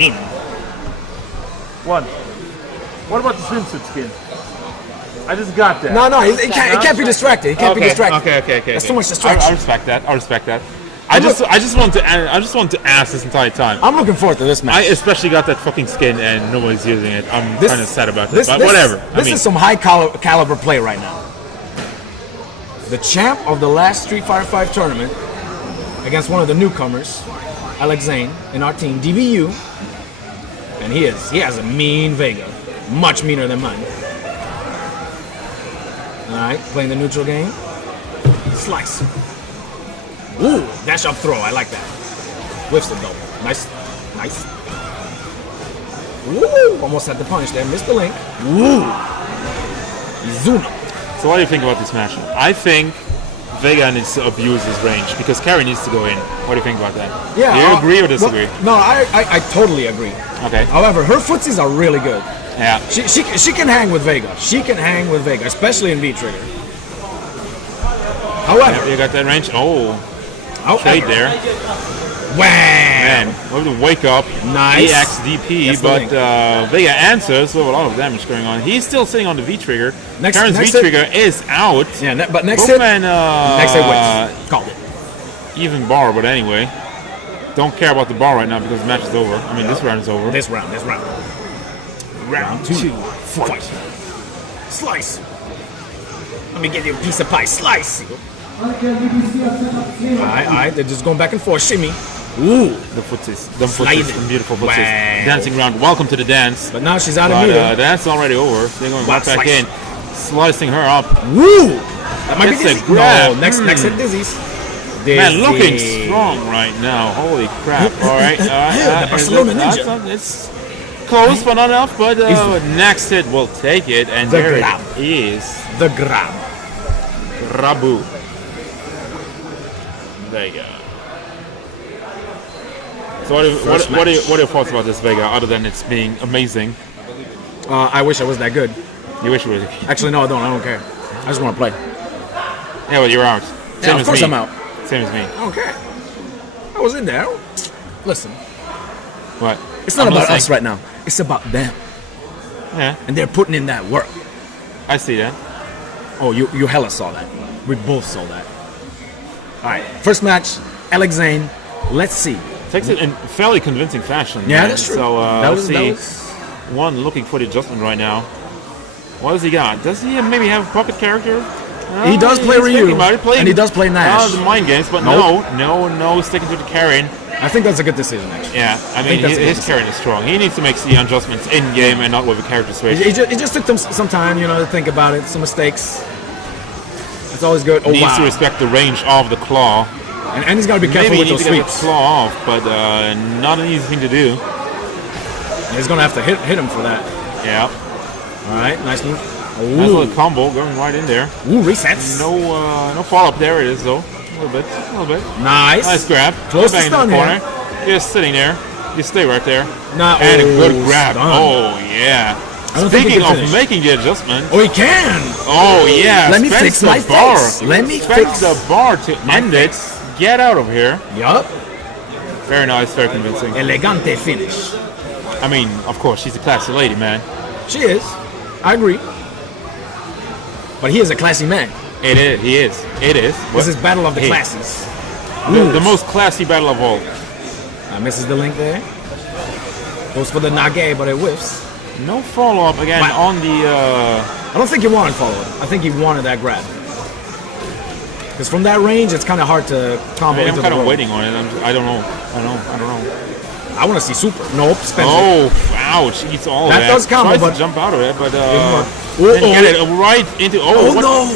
clean. What? What about the swimsuit skin? I just got that. No, he can't be distracted. He can't be distracted. Okay. That's too much distraction. I respect that. I just want to ask this entire time. I'm looking forward to this match. I especially got that fucking skin and nobody's using it. I'm kind of sad about this, but whatever. This is some high caliber play right now. The champ of the last Street Fighter V tournament against one of the newcomers, Alex Zane, in our team, DBU, and he has a mean Vega, much meaner than mine. All right, playing the neutral game. Slice. Ooh, dash up throw. I like that. Whiffs it though. Nice. Ooh, almost had the punch there. Missed the link. Ooh. Izuna. So what do you think about this match? I think Vega needs to abuse his range because Carrie needs to go in. What do you think about that? Yeah. Do you agree or disagree? Well, no, I totally agree. Okay. However, her footsies are really good. Yeah. She can hang with Vega. Especially in V-Trigger. However, you got that range. Trade there. Wham! Man, we have to wake up. Nice. EXDP, but Vega answers with a lot of damage going on. He's still sitting on the V-Trigger. Karen's V-Trigger is out. Yeah, but next hit wins. Called it. Even bar, but anyway. Don't care about the bar right now because the match is over. I mean, this round is over. This round. Round two. Fight. Slice. Let me get you a piece of pie. Slice. Alright, they're just going back and forth. Shimmy. Ooh. The footsies. Some beautiful footsies. Wow. Dancing around. Welcome to the dance. But now she's out of meter. The dance is already over. They're going right back in. Slicing her up. Woo! That might be a grab. No, next hit Dizzy's. Man, looking strong right now. Holy crap. Alright. The Barcelona Ninja. It's close, but not enough. But next hit will take it. And there it is. The grab. Grabu. Vega. So what are your thoughts about this Vega, other than it's being amazing? I wish I was that good. You wish you were. Actually, no, I don't. I don't care. I just want to play. Yeah, well, you're out. Same of course I'm out. Same as me. I don't care. I was in there. Listen. What? It's not about us right now. It's about them. Yeah. And they're putting in that work. I see that. Oh, you hella saw that. We both saw that. All right, first match, Alex Zane. Let's see. Takes it in fairly convincing fashion. Yeah, man. that's true. So let's see. One looking for the adjustment right now. What does he got? Does he maybe have a puppet character? He does play Ryu, and he does play Nash. The mind games, but no, sticking to the Karen. I think that's a good decision, actually. Yeah, I mean, his Karen is strong. He needs to make the adjustments in-game and not with a character switch. It just took them some time, to think about it, some mistakes. It's always good. Oh, needs to respect the range of the claw. And he's got to be careful with those sweeps. The claw off, but not an easy thing to do. He's going to have to hit him for that. Yeah. All right, nice move. Ooh. Nice little combo going right in there. Ooh, resets. No follow-up. There it is, though. A little bit. Nice. Nice grab. Close to stun corner. Just sitting there. You stay right there. And a good grab. Stun. Oh, yeah. Speaking of making the adjustment. Oh, he can. Oh, yeah. Let me fix my face. Let me fix the bar to end it. Get out of here. Yup. Very nice. Very convincing. Elegante finish. I mean, of course, she's a classy lady, man. She is. I agree. But he is a classy man. It is. He is. It is. This is battle of the classes. The most classy battle of all. Misses the link there. Goes for the nage, but it whiffs. No follow-up again on the... I don't think he wanted follow-up. I think he wanted that grab. Because from that range, it's kind of hard to combo into the I'm kind of waiting on it. I don't know. I want to see super. Nope, Spencer. Oh, ouch. Eats all of that. That does combo, but... to jump out of it, but... didn't get it right into... Oh, no!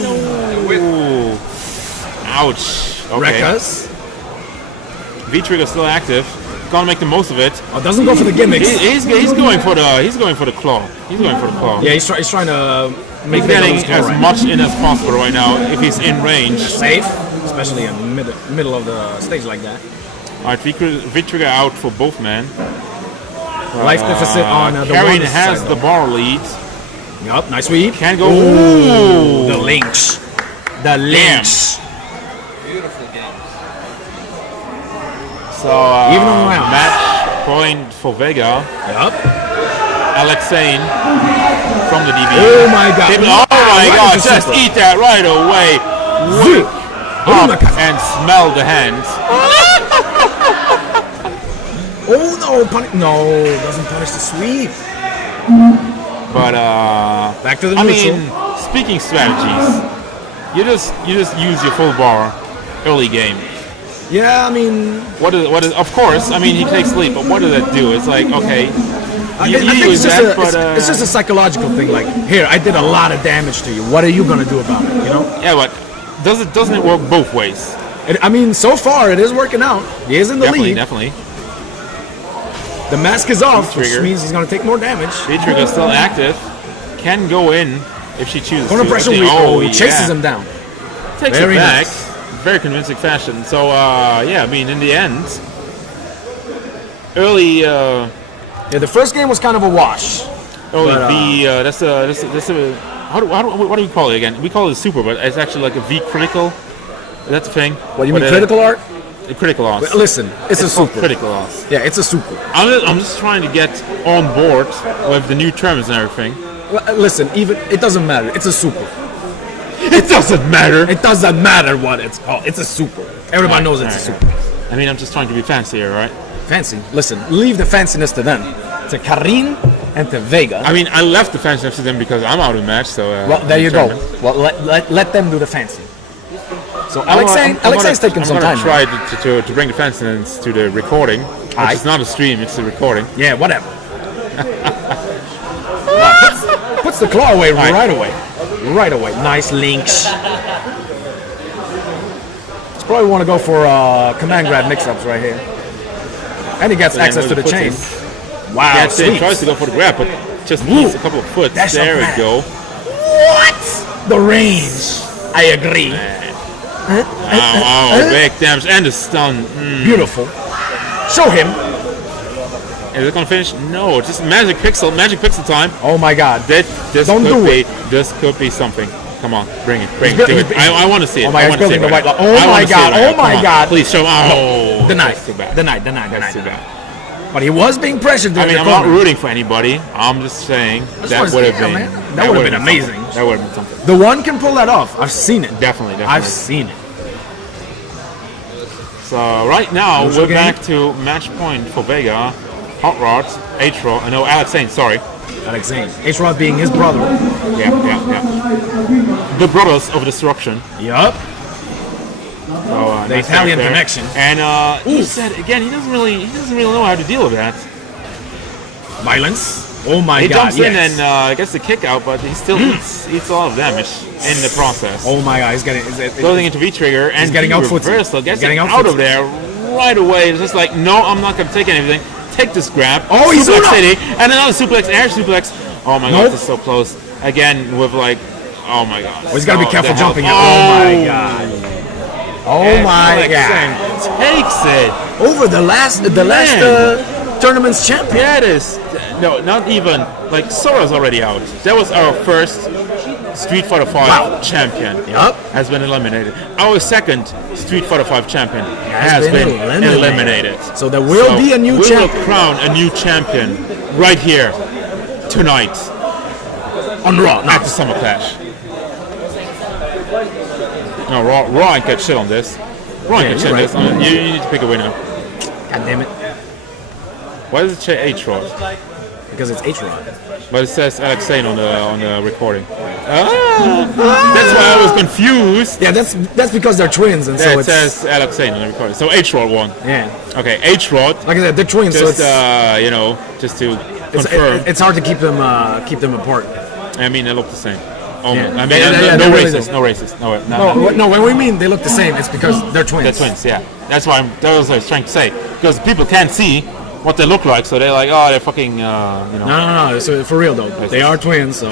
Ouch. Okay. Wreckers. V-Trigger still active. Gonna make the most of it. Oh, doesn't go for the gimmicks. He's going for the claw. He's going for the claw. Yeah, he's trying to make getting as much in as possible right now if he's in range. That's safe, especially in middle of the stage like that. All right, V-Trigger out for both men. Life deficit on the Karen has the bar lead. Yup, nice sweep. Can go. Ooh, the lynch. The lynch. Beautiful game. So even on the round. Match point for Vega. Yup. Alex Zane from the DBU. Oh my god. Oh my god, just eat that right away. Whip up and smell the hands. Oh no, no, doesn't punish the sweep. But back to the neutral. I mean, speaking strategies, you just use your full bar early game. Yeah, I mean, what is of course, I mean he takes lead, but what does that do? It's like, okay, I think it's just a psychological thing. Like, here, I did a lot of damage to you. What are you gonna do about it? You know? Yeah, but doesn't it work both ways? I mean, so far it is working out. He is in the lead. Definitely. The mask is off, which means he's gonna take more damage. V-trigger is still active. Can go in if she chooses. Corner pressure. He chases him down. Takes it back. Nice. Very convincing fashion. So yeah, I mean, in the end, early. Yeah, the first game was kind of a wash. Early V. That's a. What do we call it again? We call it a super, but it's actually like a V critical. That's the thing. What do you mean, critical art? A critical loss. Listen, it's a super. Critical loss. Yeah, it's a super. I'm just trying to get on board with the new terms and everything. Well, listen, even it doesn't matter. It's a super. It doesn't matter. It doesn't matter what it's called. It's a super. Everybody knows it's a super. I mean, I'm just trying to be fancy here, right? Fancy? Listen, leave the fanciness to them. To Karin and to Vega. I mean, I left the fanciness to them because I'm out of the match, so... well, there you go. Well, let them do the fancy. So Alexei's taking some time. I'm going to try to bring the fanciness to the recording. It's not a stream, it's a recording. Yeah, whatever. Puts the claw away right away. Right away. Nice links. He's probably want to go for command grab mix-ups right here. And he gets access to the chain. Wow, yeah, he tries to go for the grab, but just needs a couple of foot. There we go. What? The range. I agree. Oh, big damage and the stun. Beautiful. Show him. Is it gonna finish? No, just magic pixel time. Oh my god. This could be something. Come on, bring it, do it. I want to see it. Oh my god, building the white line. Oh my god, oh my god. Please show. Oh, denied. Denied. That's too bad. But he was being pressured. I mean, I'm not rooting for anybody. I'm just saying that would have been. That would have been amazing. That would have been something. The one can pull that off. I've seen it. Definitely. I've seen it. So right now we're back to match point for Vega. HRod, HRod, no, Alex Zane, sorry. Alex Zane. HRod being his brother. Yeah. The Brothers of Destruction. Yup. So, the Italian connection. And he said again, he doesn't really know how to deal with that. Violence. Oh my god. He jumps in and gets the kick out, but he still eats a lot of damage in the process. Oh my god, he's getting building into V-trigger and getting out reversal, gets out of there right away. It's just like, no, I'm not gonna take anything. Take this grab. Oh, he's suplex city, and another suplex, air suplex. Oh my god, this is so close. Again with like, oh my god. Oh, he's gotta be careful jumping. Oh my god. Oh my god. Takes it over the last tournament's champion. Yeah, it is. No, not even. Like, Sora's already out. That was our first Street Fighter V champion. Yup. Has been eliminated. Our second Street Fighter V champion has been eliminated. So there will be a new champion. We will crown a new champion right here tonight on Raw at the SummerClash. No, Raw ain't got shit on this. Raw ain't got shit on this. You need to pick a winner. God damn it. Why does it say HRod? Because it's HRod. But it says Alex Zane on the recording. That's why I was confused. Yeah, that's because they're twins, and so it says Alex Zane on the recording. So HRod won. Yeah. Okay, HRod. Like I said, they're twins, just, so it's just to confirm. It's hard to keep them apart. I mean, they look the same. Yeah. I mean, no racist. No, when we mean they look the same, it's because they're twins. They're twins, yeah. That's what I was trying to say. Because people can't see what they look like, so they're like, oh, they're fucking, No. So for real though, they are twins, so.